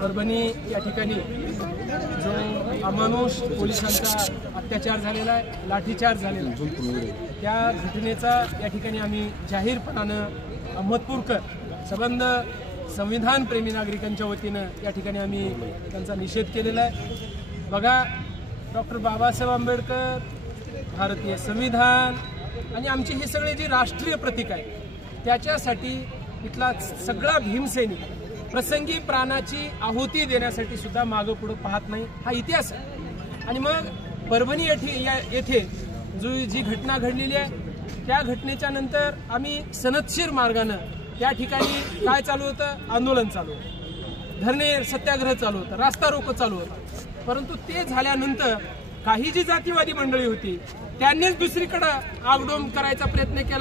परभणी या ठिकाणी जो अमानुष पोलिसांचा अत्याचार झालेला आहे, लाठीचार्ज झालेला आहे, त्या घटनेचा या ठिकाणी आम्ही जाहीरपणानं अहमदपूरकर संबंध संविधान प्रेमी नागरिकांच्या वतीनं या ठिकाणी आम्ही त्यांचा निषेध केलेला आहे। बघा, डॉक्टर बाबासाहेब आंबेडकर, भारतीय संविधान आणि आमची ही सगळी जी राष्ट्रीय प्रतीक आहे त्याच्यासाठी इथला सगळा भीमसैनिक प्रसंगी प्राणाची आहुती देण्यासाठी सुद्धा मागं पुढे पाहत नाही, हा इतिहास आहे। आणि मग परभणी येथे जी घटना घडलेली आहे त्या घटनेच्या नंतर आम्ही सनदशीर मार्गाने त्या ठिकाणी काय चालू होतं, आंदोलन चालू होतं, धरणे सत्याग्रह चालू होतं, रास्ता रोको चालू होता। परंतु ते झाल्यानंतर काही जी जातीवादी मंडळी होती त्यांनीच दुसरीकडे आगडोंब करायचा प्रयत्न केला।